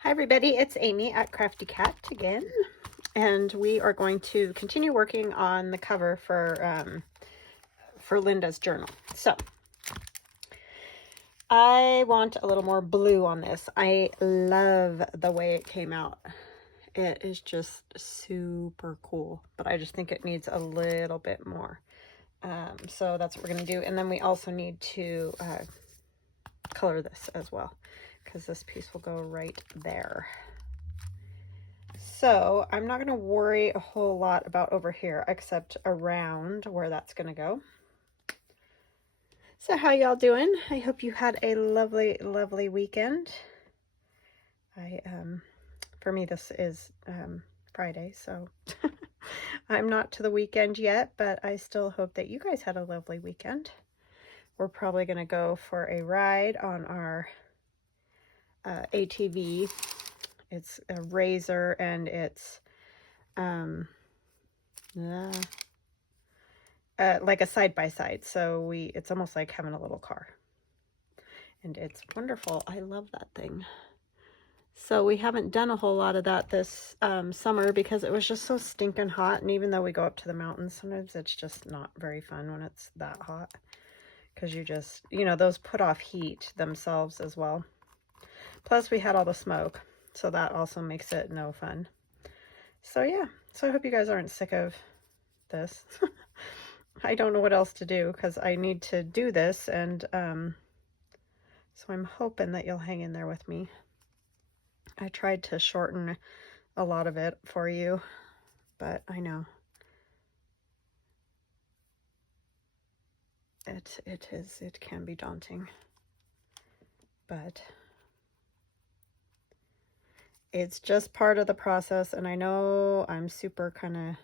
Hi everybody, it's Amy at Crafty Cat again, and we are going to continue working on the cover for Linda's journal. So I want a little more blue on this. I love the way it came out. It is just super cool, but I just think it needs a little bit more. So that's what we're going to do, and then we also need to color this as well, because this piece will go right there. So I'm not going to worry a whole lot about over here, except around where that's going to go. So how y'all doing? I hope you had a lovely, lovely weekend. For me, this is Friday, so I'm not to the weekend yet, but I still hope that you guys had a lovely weekend. We're probably going to go for a ride on our ATV. It's a Razor, and it's like a side-by-side, so it's almost like having a little car, and it's wonderful. I love that thing. So we haven't done a whole lot of that this summer because it was just so stinking hot, and even though we go up to the mountains, sometimes it's just not very fun when it's that hot, because you just, those put off heat themselves as well. Plus we had all the smoke, so that also makes it no fun. So yeah, so I hope you guys aren't sick of this. I don't know what else to do because I need to do this, and so I'm hoping that you'll hang in there with me. I tried to shorten a lot of it for you, but I know it can be daunting, but it's just part of the process. And I know I'm super kind of,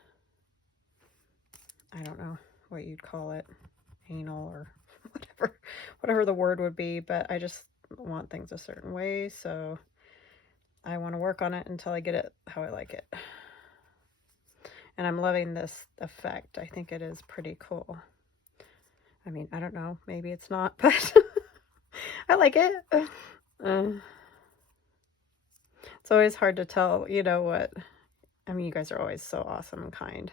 I don't know what you'd call it, anal or whatever the word would be, but I just want things a certain way, so I want to work on it until I get it how I like it. And I'm loving this effect. I think it is pretty cool. I mean, I don't know, maybe it's not, but I like it. It's always hard to tell, what. I mean, you guys are always so awesome and kind.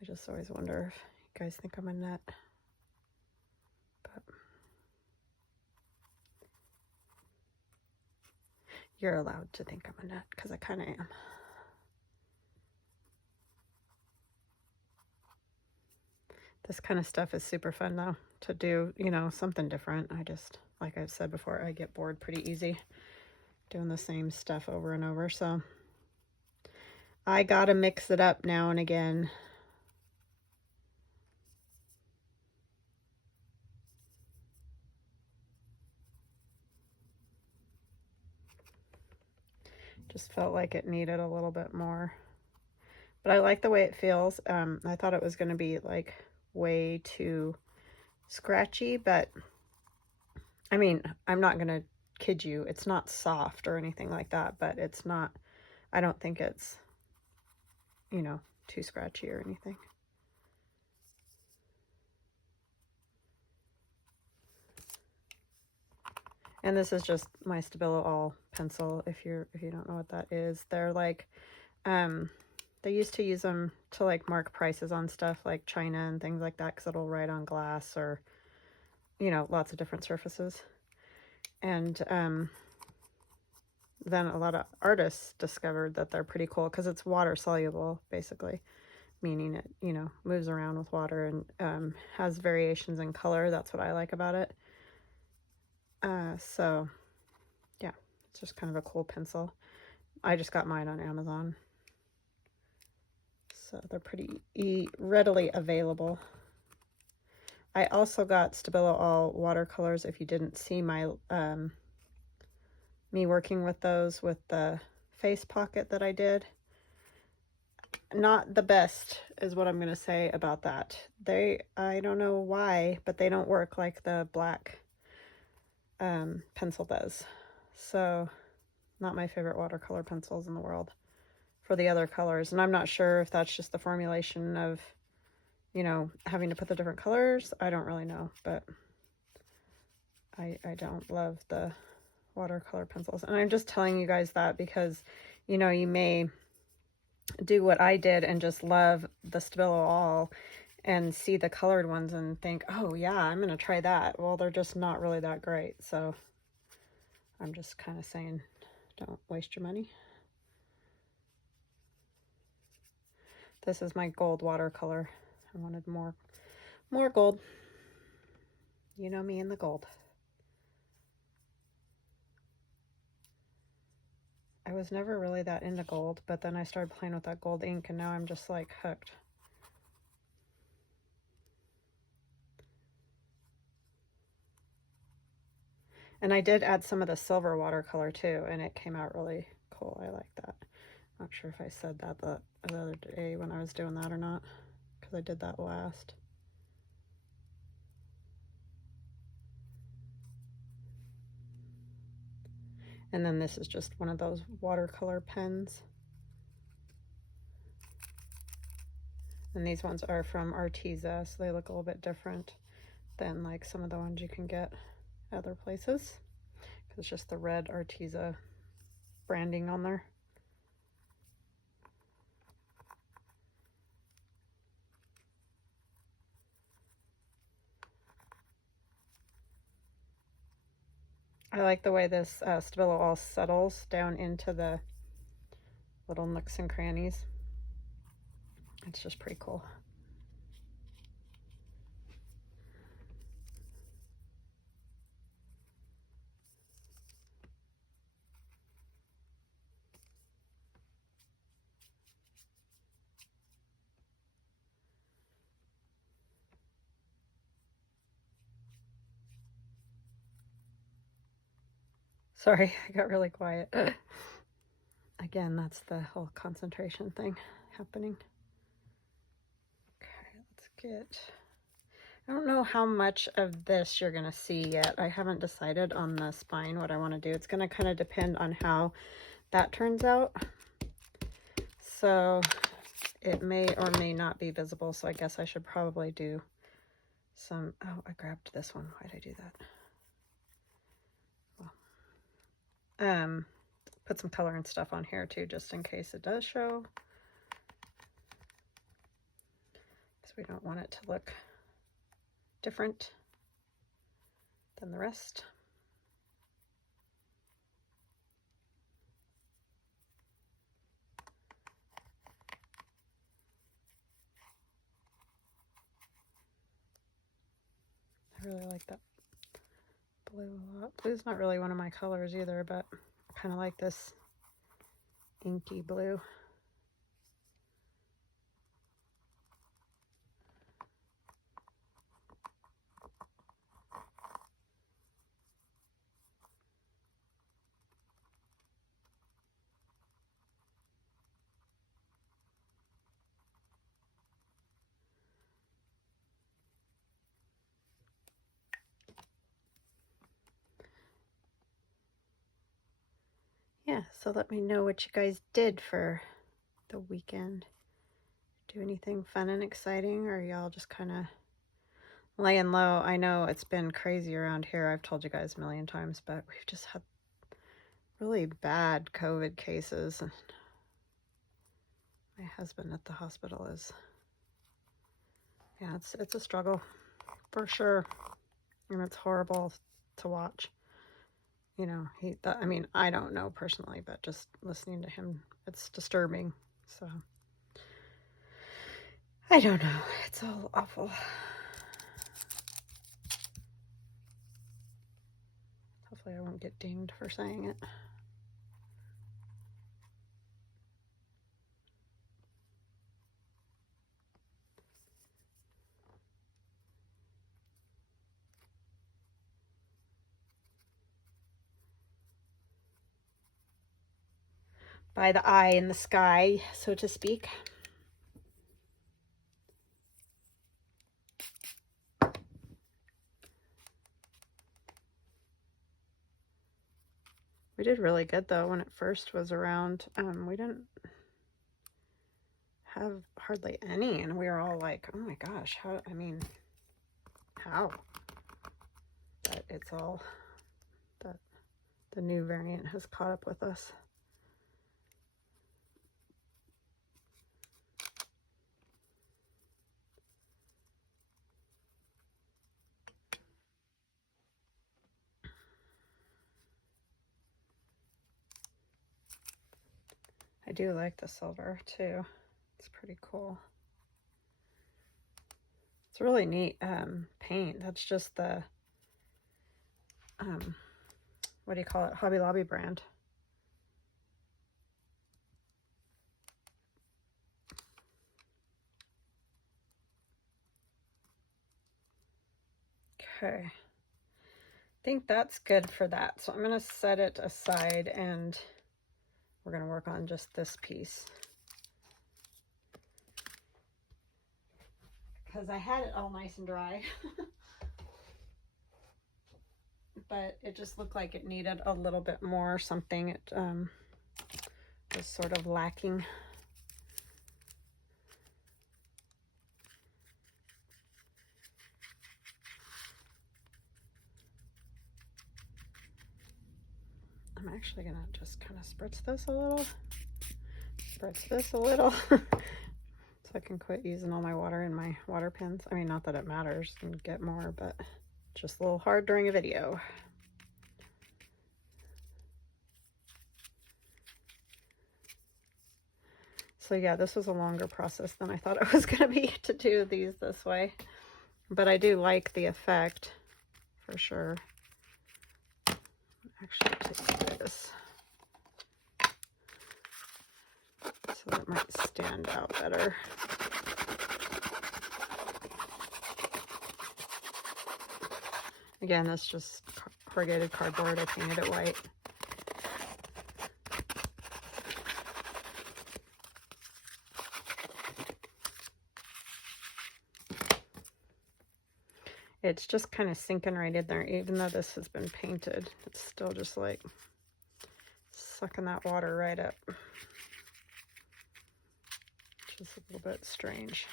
I just always wonder if you guys think I'm a nut. But you're allowed to think I'm a nut, because I kind of am. This kind of stuff is super fun, though, to do, something different. I just, like I've said before, I get bored pretty easy doing the same stuff over and over, so I gotta mix it up now and again. Just felt like it needed a little bit more. But I like the way it feels. I thought it was going to be like way too scratchy, but I mean, I'm not going to kid you. It's not soft or anything like that, but it's not, I don't think it's, too scratchy or anything. And this is just my Stabilo All pencil. If you don't know what that is, they're like, they used to use them to like mark prices on stuff like china and things like that, because it'll write on glass or, lots of different surfaces. And then a lot of artists discovered that they're pretty cool because it's water soluble, basically, meaning it, moves around with water and has variations in color. That's what I like about it. So yeah, it's just kind of a cool pencil. I just got mine on Amazon, so they're pretty readily available. I also got Stabilo All watercolors. If you didn't see my me working with those with the face pocket that I did, not the best is what I'm going to say about that. I don't know why, but they don't work like the black pencil does. So not my favorite watercolor pencils in the world for the other colors. And I'm not sure if that's just the formulation of, having to put the different colors. I don't really know, but I don't love the watercolor pencils. And I'm just telling you guys that because, you know, you may do what I did and just love the Stabilo All and see the colored ones and think, oh yeah, I'm going to try that. Well, they're just not really that great. So I'm just kind of saying, don't waste your money. This is my gold watercolor. I wanted more gold. You know me and the gold. I was never really that into gold, but then I started playing with that gold ink and now I'm just like hooked. And I did add some of the silver watercolor too, and it came out really cool. I like that. Not sure if I said that the other day when I was doing that or not, because I did that last. And then this is just one of those watercolor pens. And these ones are from Arteza, so they look a little bit different than like some of the ones you can get other places. Because it's just the red Arteza branding on there. I like the way this Stabilo all settles down into the little nooks and crannies. It's just pretty cool. Sorry, I got really quiet. Again, that's the whole concentration thing happening. Okay, let's get... I don't know how much of this you're going to see yet. I haven't decided on the spine what I want to do. It's going to kind of depend on how that turns out. So it may or may not be visible. So I guess I should probably do some... Oh, I grabbed this one. Why'd I do that? Well, put some color and stuff on here too, just in case it does show. Because we don't want it to look different than the rest. I really like that blue a lot. Blue's not really one of my colors either, but I kind of like this inky blue. Yeah, so let me know what you guys did for the weekend. Do anything fun and exciting, or y'all just kind of laying low? I know it's been crazy around here. I've told you guys a million times, but we've just had really bad COVID cases. And my husband at the hospital is, yeah, it's a struggle for sure. And it's horrible to watch. You know, I mean, I don't know personally, but just listening to him, it's disturbing. So, I don't know. It's all awful. Hopefully I won't get dinged for saying it. By the eye in the sky, so to speak. We did really good though when it first was around. We didn't have hardly any, and we were all like, oh my gosh, how, I mean, how? But it's all that The new variant has caught up with us. I do like the silver too. It's pretty cool. It's really neat paint. That's just the, what do you call it? Hobby Lobby brand. Okay. I think that's good for that. So I'm going to set it aside and we're going to work on just this piece. Because I had it all nice and dry. But it just looked like it needed a little bit more something. It was sort of lacking. I'm actually going to just kind of spritz this a little. Spritz this a little. So I can quit using all my water in my water pens. I mean, not that it matters and get more, but just a little hard during a video. So yeah, this was a longer process than I thought it was going to be to do these this way. But I do like the effect for sure. Actually, take this so that might stand out better. Again, that's just corrugated cardboard. I painted it white. It's just kind of sinking right in there. Even though this has been painted, it's still just like sucking that water right up. Just a little bit strange.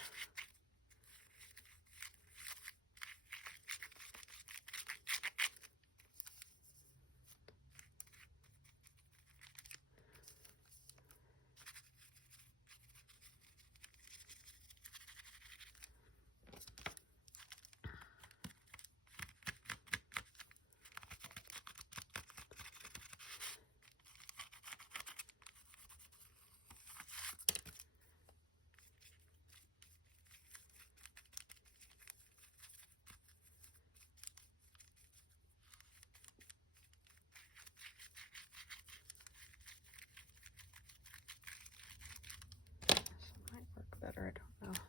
Better, I don't know.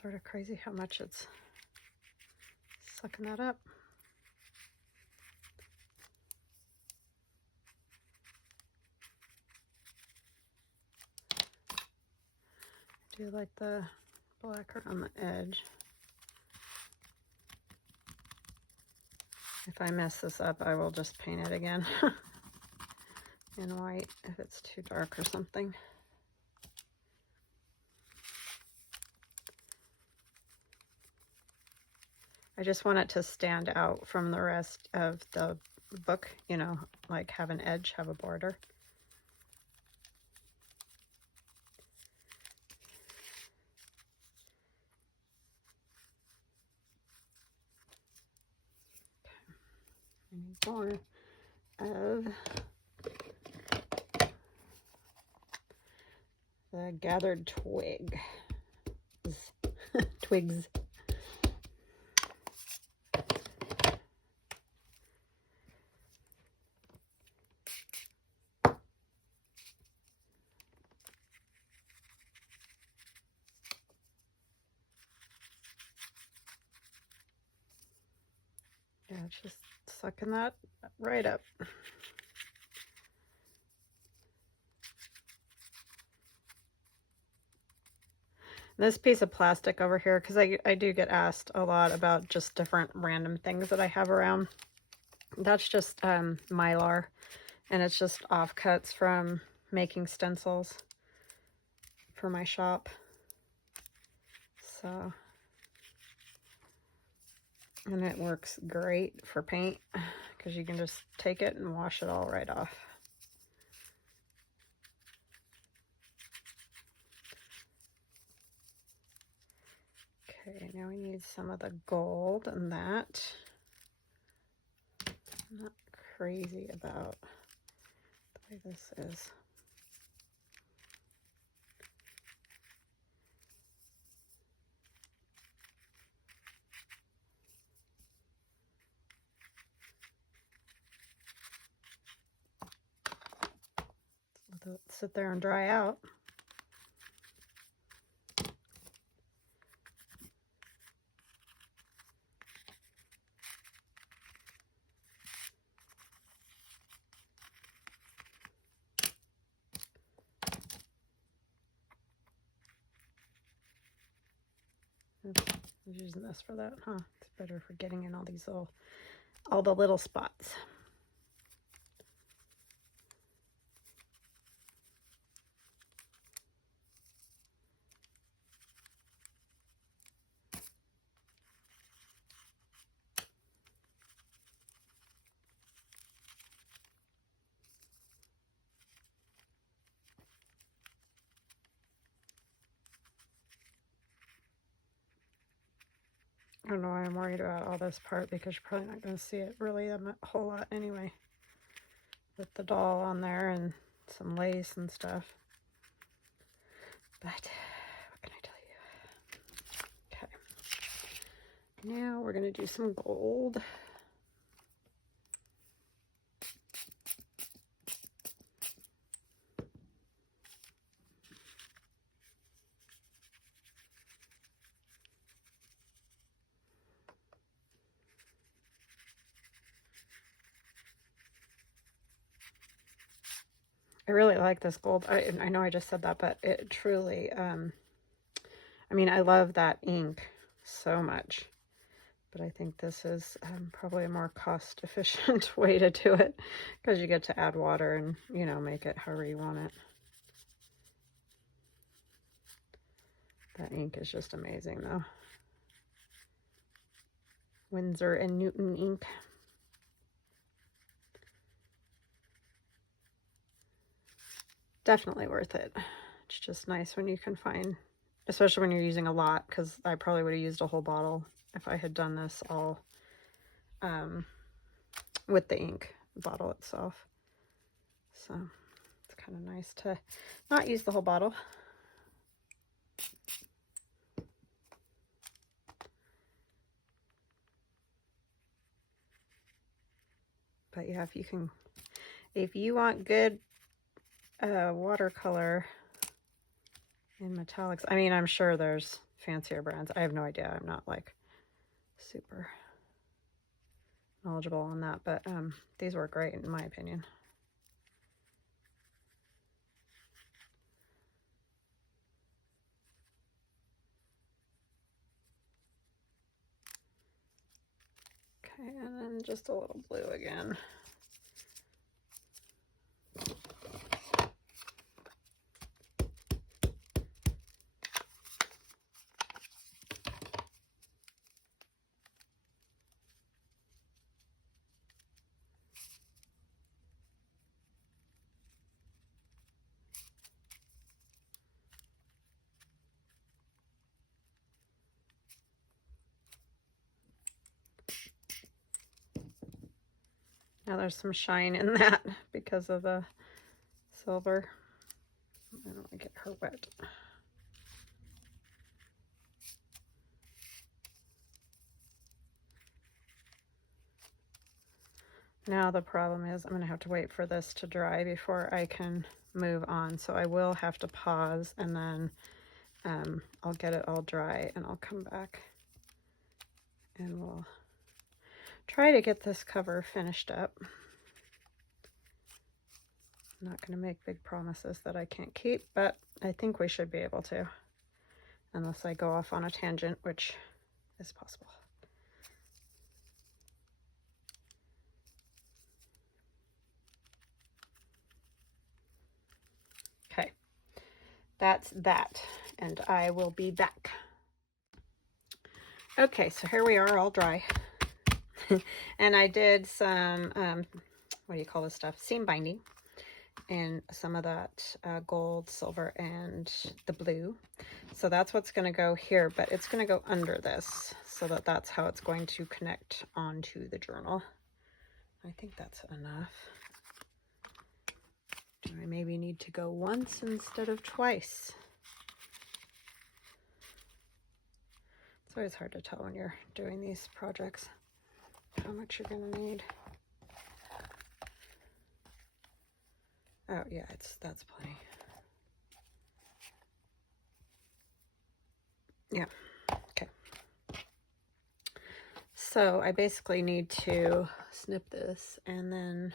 Sort of crazy how much it's sucking that up. I do like the black on the edge. If I mess this up, I will just paint it again in white if it's too dark or something. I just want it to stand out from the rest of the book, you know, like have an edge, have a border. I need more of the gathered twig. Twigs. Yeah, it's just sucking that right up. This piece of plastic over here, because I do get asked a lot about just different random things that I have around. That's just Mylar, and it's just offcuts from making stencils for my shop. So, and it works great for paint because you can just take it and wash it all right off. Okay, now we need some of the gold and that. I'm not crazy about the way this is. Let it sit there and dry out. I was using this for that, huh? It's better for getting in all these all the little spots. I don't know why I'm worried about all this part because you're probably not going to see it really a whole lot anyway. With the doll on there and some lace and stuff. But what can I tell you? Okay. Now we're going to do some gold. I really like this gold. I know I just said that, but it truly, I mean, I love that ink so much, but I think this is probably a more cost-efficient way to do it because you get to add water and, you know, make it however you want it. That ink is just amazing, though. Winsor and Newton ink. Definitely worth it. It's just nice when you can find, especially when you're using a lot, because I probably would have used a whole bottle if I had done this all with the ink bottle itself. So it's kind of nice to not use the whole bottle. But yeah, if you want good watercolor in metallics, I mean, I'm sure there's fancier brands. I have no idea. I'm not like super knowledgeable on that, but these work great in my opinion. Okay, and then just a little blue again. Now there's some shine in that because of the silver. I don't want to get her wet. Now the problem is I'm going to have to wait for this to dry before I can move on. So I will have to pause and then I'll get it all dry and I'll come back and we'll try to get this cover finished up. I'm not going to make big promises that I can't keep, but I think we should be able to, unless I go off on a tangent, which is possible. Okay, that's that, and I will be back. Okay, so here we are all dry. And I did some, what do you call this stuff? Seam binding. And some of that gold, silver, and the blue. So that's what's going to go here, but it's going to go under this, so that's how it's going to connect onto the journal. I think that's enough. Do I maybe need to go once instead of twice? It's always hard to tell when you're doing these projects how much you're going to need. Oh yeah, that's plenty. Yeah, okay. So I basically need to snip this and then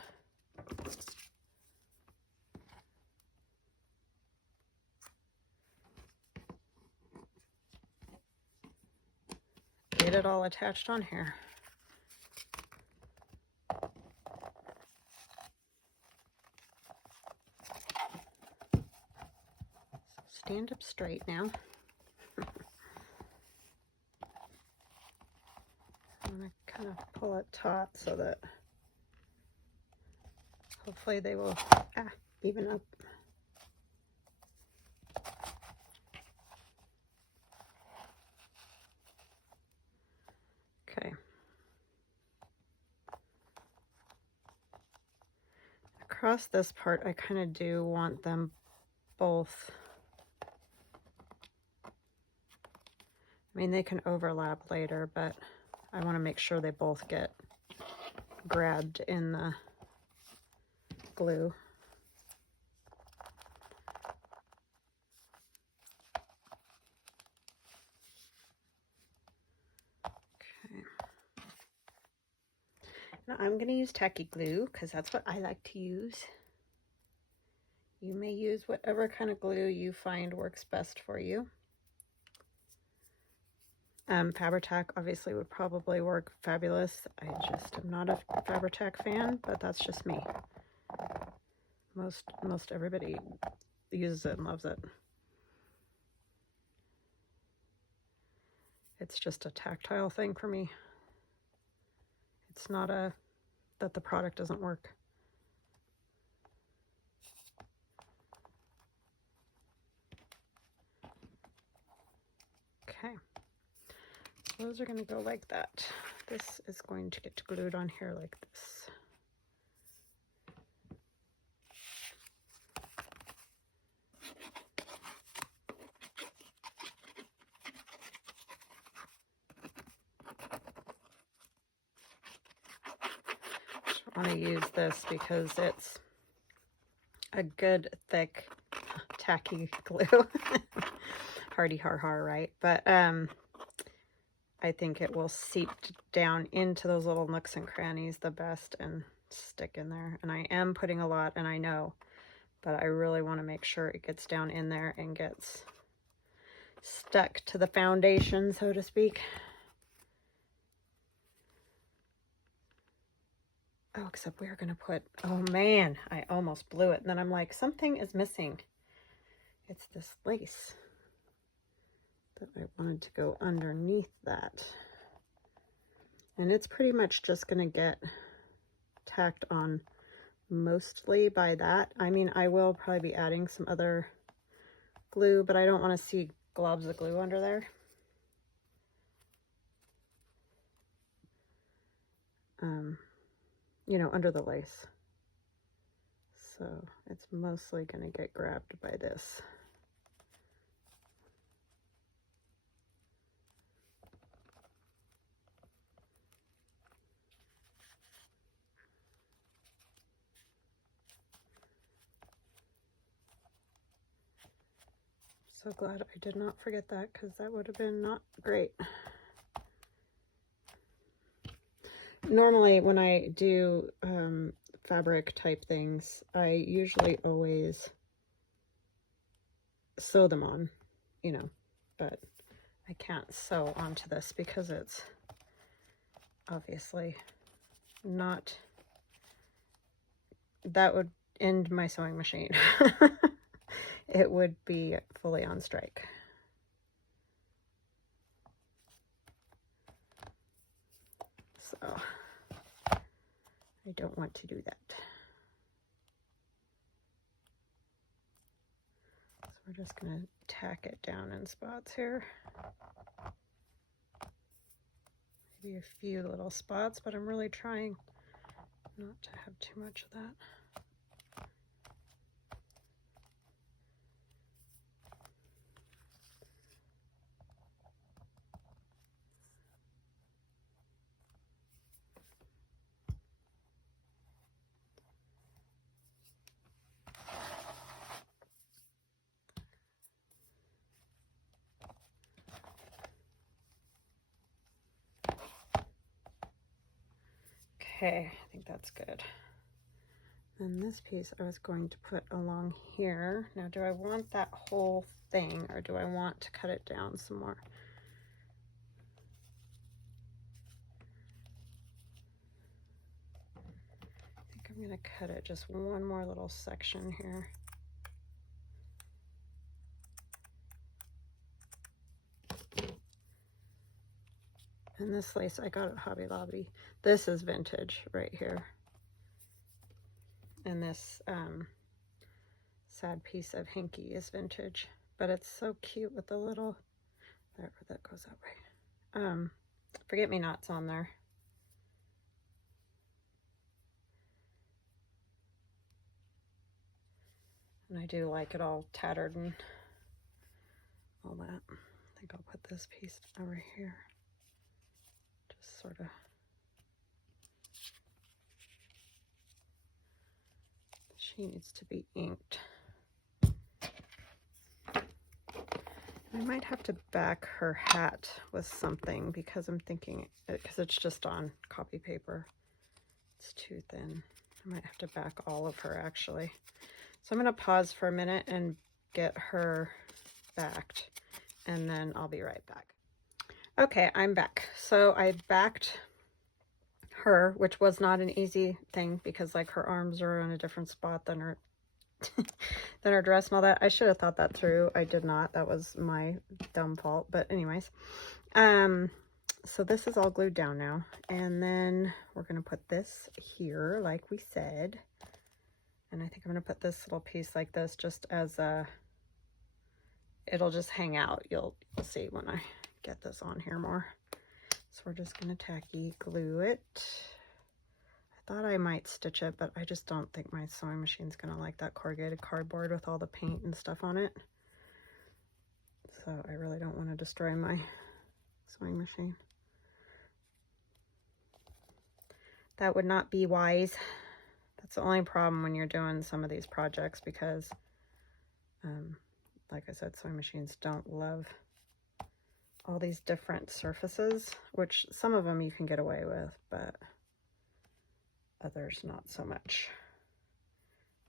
get it all attached on here. Stand up straight now. I'm going to kind of pull it taut so that hopefully they will even up. Okay. Across this part, I kind of do want them both. I mean, they can overlap later, but I want to make sure they both get grabbed in the glue. Okay. Now I'm going to use tacky glue because that's what I like to use. You may use whatever kind of glue you find works best for you. Fabri-Tac obviously would probably work fabulous. I just am not a Fabri-Tac fan, but that's just me. Most everybody uses it and loves it. It's just a tactile thing for me. It's not that the product doesn't work. Okay. Those are going to go like that. This is going to get glued on here like this. I want to use this because it's a good thick tacky glue. Hardy har har, right? But I think it will seep down into those little nooks and crannies the best and stick in there. And I am putting a lot, and I know, but I really want to make sure it gets down in there and gets stuck to the foundation, so to speak. Oh, except we are going to put, oh man, I almost blew it. And then I'm like, something is missing. It's this lace that I wanted to go underneath that. And it's pretty much just going to get tacked on mostly by that. I mean, I will probably be adding some other glue, but I don't want to see globs of glue under there. You know, under the lace. So it's mostly going to get grabbed by this. So glad I did not forget that, because that would have been not great. Normally when I do fabric type things, I usually always sew them on, you know, but I can't sew onto this because it's obviously not, that would end my sewing machine. it would be fully on strike. So I don't want to do that. So we're just going to tack it down in spots here. Maybe a few little spots, but I'm really trying not to have too much of that. Okay, I think that's good. And this piece I was going to put along here. Now, do I want that whole thing, or do I want to cut it down some more? I think I'm going to cut it just one more little section here. And this lace I got at Hobby Lobby. This is vintage right here. And this sad piece of hinky is vintage. But it's so cute with the little, there, that goes that way. Forget-me-nots on there. And I do like it all tattered and all that. I think I'll put this piece over here. Just sort of. She needs to be inked. I might have to back her hat with something because I'm thinking, because it's just on copy paper. It's too thin. I might have to back all of her actually. So I'm going to pause for a minute and get her backed, and then I'll be right back. Okay, I'm back. So I backed her, which was not an easy thing because like her arms are in a different spot than her than her dress and all that. I should have thought that through. I did not. That was my dumb fault. But anyways, so this is all glued down now, and then we're going to put this here like we said. And I think I'm going to put this little piece like this just as a, it'll just hang out. You'll see when I get this on here more. So we're just going to tacky glue it. I thought I might stitch it, but I just don't think my sewing machine's going to like that corrugated cardboard with all the paint and stuff on it. So I really don't want to destroy my sewing machine. That would not be wise. That's the only problem when you're doing some of these projects because, like I said, sewing machines don't love all these different surfaces, which some of them you can get away with, but others not so much.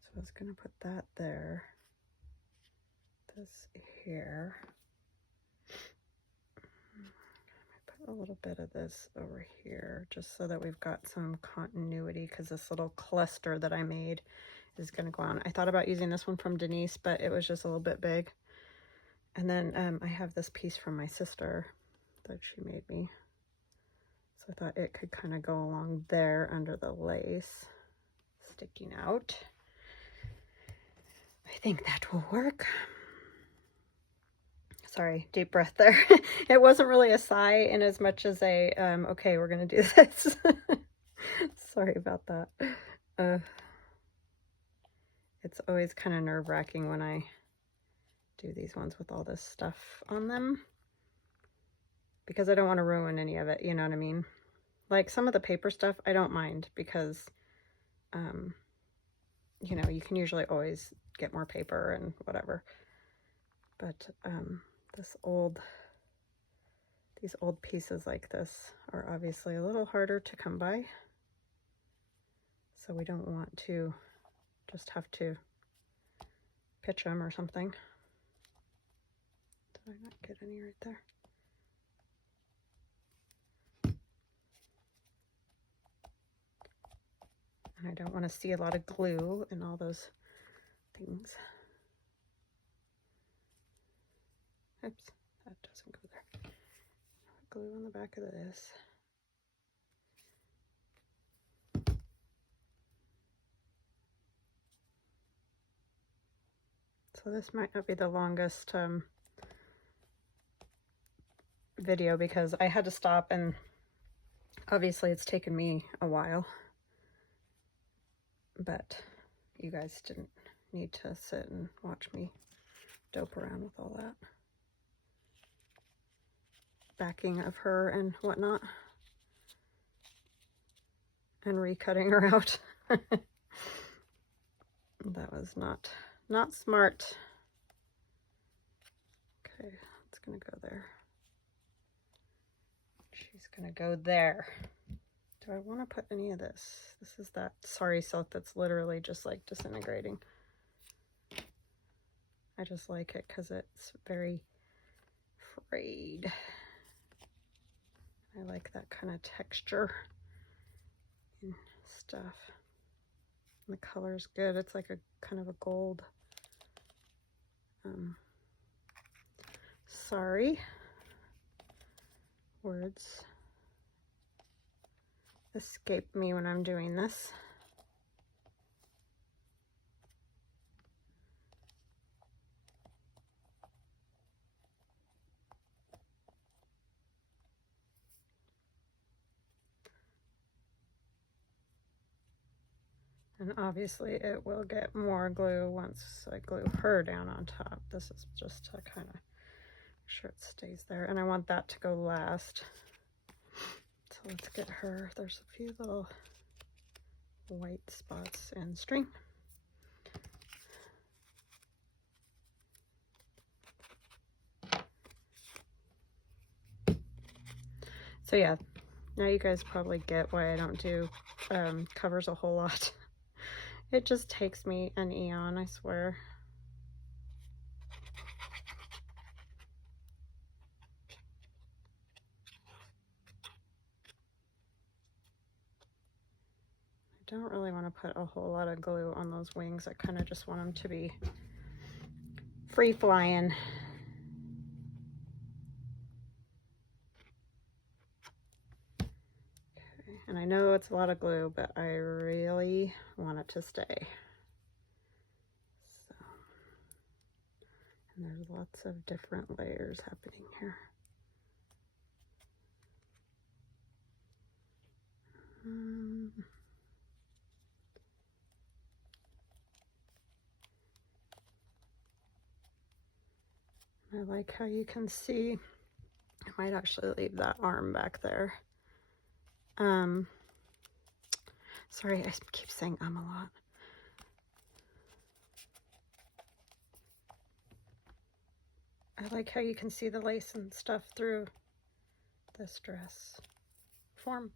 So I was going to put that there, this here. A little bit of this over here just so that we've got some continuity because this little cluster that I made is going to go on. I thought about using this one from Denise, but it was just a little bit big. And then I have this piece from my sister that she made me. So I thought it could kind of go along there under the lace sticking out. I think that will work. Sorry, deep breath there. It wasn't really a sigh in as much as a, okay, we're going to do this. Sorry about that. It's always kind of nerve-wracking when I do these ones with all this stuff on them. Because I don't want to ruin any of it, you know what I mean? Like some of the paper stuff, I don't mind because, you know, you can usually always get more paper and whatever. But, these old pieces like this are obviously a little harder to come by. So we don't want to just have to pitch them or something. Did I not get any right there? And I don't want to see a lot of glue and all those things. Oops, that doesn't go there. Glue on the back of this. So this might not be the longest video because I had to stop, and obviously it's taken me a while, but you guys didn't need to sit and watch me dope around with all that backing of her and whatnot and recutting her out. That was not smart. Okay, it's gonna go there. She's gonna go there. Do I want to put any of this? This is that sorry silk that's literally just like disintegrating. I just like it because it's very frayed. I like that kind of texture and stuff. And the color's good. It's like a kind of a gold. Sorry. Words escape me when I'm doing this. And obviously it will get more glue once I glue her down on top. This is just to kind of make sure it stays there. And I want that to go last. So let's get her. There's a few little white spots in string. So yeah, now you guys probably get why I don't do covers a whole lot. It just takes me an eon, I swear. I don't really want to put a whole lot of glue on those wings. I kind of just want them to be free flying. Okay, and I know it's a lot of glue, but I really want it to stay. So, and there's lots of different layers happening here. I like how you can see, I might actually leave that arm back there. Sorry, I keep saying a lot. I like how you can see the lace and stuff through this dress form.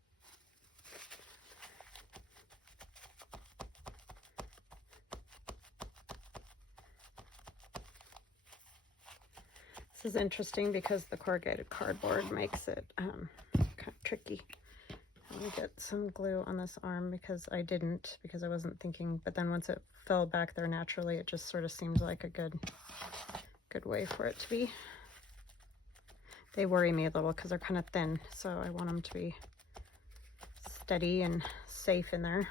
This is interesting because the corrugated cardboard makes it kind of tricky. Let me get some glue on this arm because I wasn't thinking, but then once it fell back there naturally, it just sort of seems like a good way for it to be. They worry me a little because they're kind of thin, so I want them to be steady and safe in there.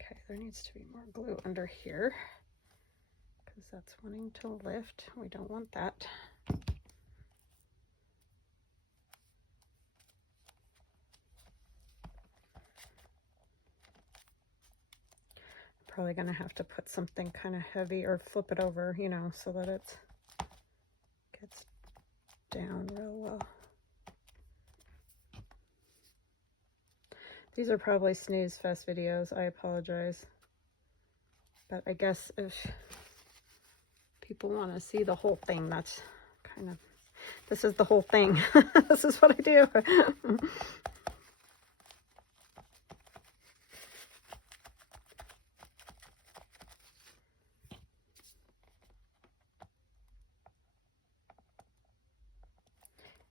Okay, there needs to be more glue under here because that's wanting to lift. We don't want that. Probably gonna have to put something kind of heavy or flip it over, you know, so that it gets down real well. These are probably snooze fest videos. I apologize. But I guess if people want to see the whole thing, that's kind of, this is the whole thing. This is what I do.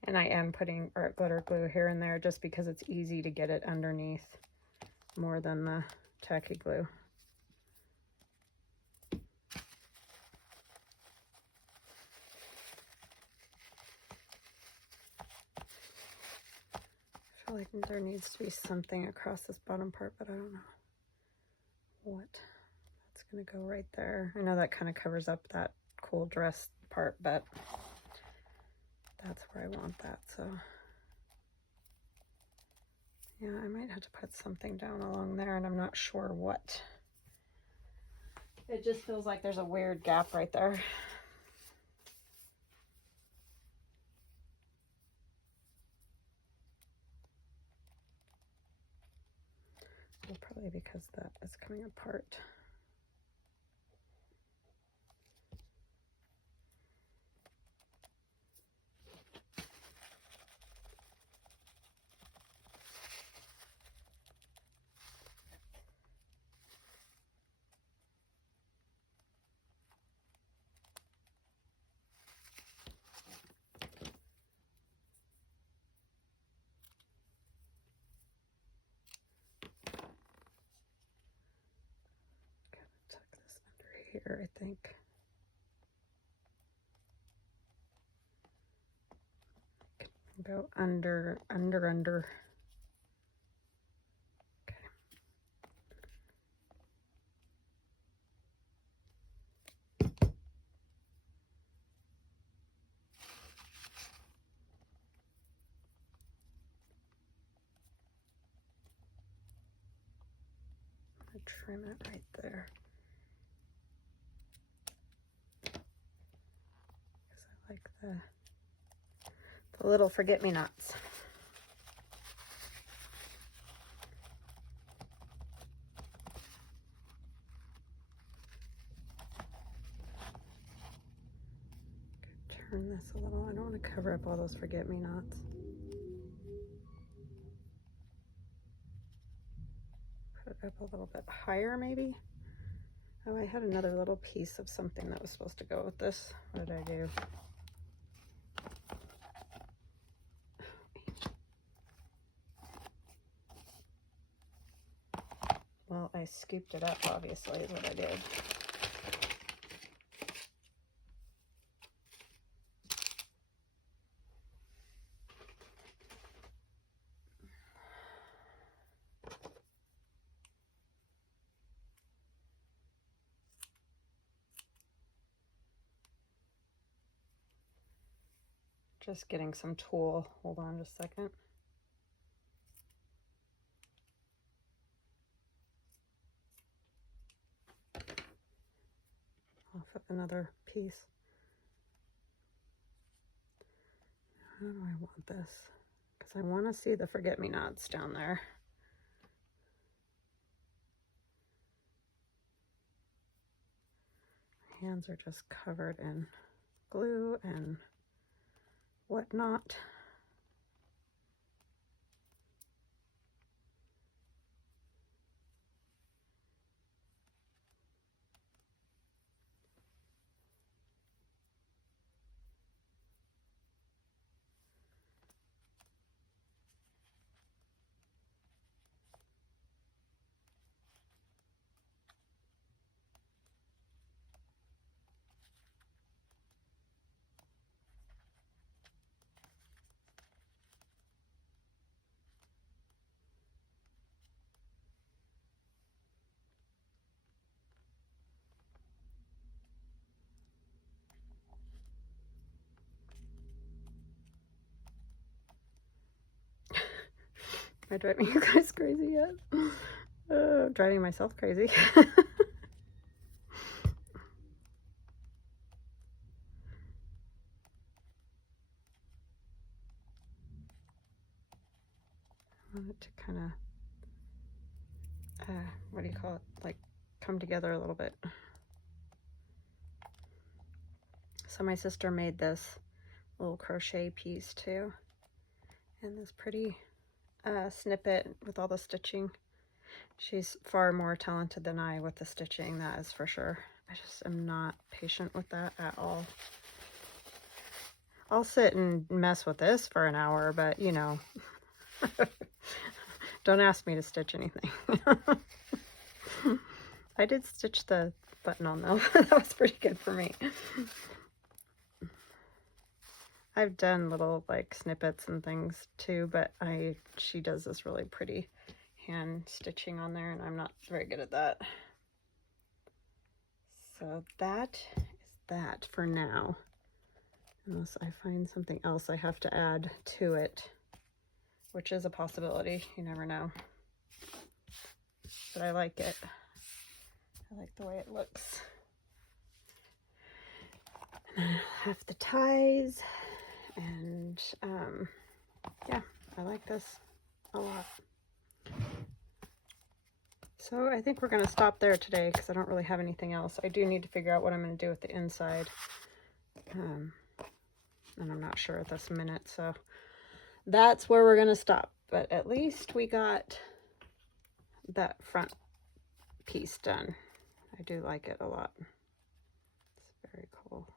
And I am putting art glitter glue here and there just because it's easy to get it underneath more than the tacky glue. I feel like there needs to be something across this bottom part, but I don't know what. That's going to go right there. I know that kind of covers up that cool dress part, but that's where I want that. So yeah, I might have to put something down along there, and I'm not sure what. It just feels like there's a weird gap right there. Well, probably because that is coming apart. Tuck this under here, I think. Go under. Okay. I'm gonna trim it right there. Because I like the little forget-me-nots. Turn this a little. I don't want to cover up all those forget-me-nots. Put it up a little bit higher, maybe. Oh, I had another little piece of something that was supposed to go with this. What did I do? Well, I scooped it up, obviously, is what I did. Just getting some tulle. Hold on just a second. I'll put another piece. How do I want this? Because I want to see the forget-me-nots down there. My hands are just covered in glue and whatnot. Am I driving you guys crazy yet? Driving myself crazy. I want it to kind of, what do you call it? Like come together a little bit. So my sister made this little crochet piece too. And this pretty snippet with all the stitching. She's far more talented than I with the stitching, that is for sure. I just am not patient with that at all. I'll sit and mess with this for an hour, but you know, don't ask me to stitch anything. I did stitch the button on though. That was pretty good for me. I've done little like snippets and things too, but she does this really pretty hand stitching on there, and I'm not very good at that. So that is that for now. Unless I find something else I have to add to it, which is a possibility. You never know. But I like it. I like the way it looks. And I have the ties, and yeah, I like this a lot. So I think we're going to stop there today because I don't really have anything else. I do need to figure out what I'm going to do with the inside. And I'm not sure at this minute, so that's where we're going to stop. But at least we got that front piece done. I do like it a lot. It's very cool.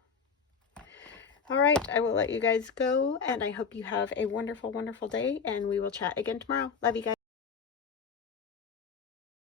All right, I will let you guys go, and I hope you have a wonderful, wonderful day, and we will chat again tomorrow. Love you guys.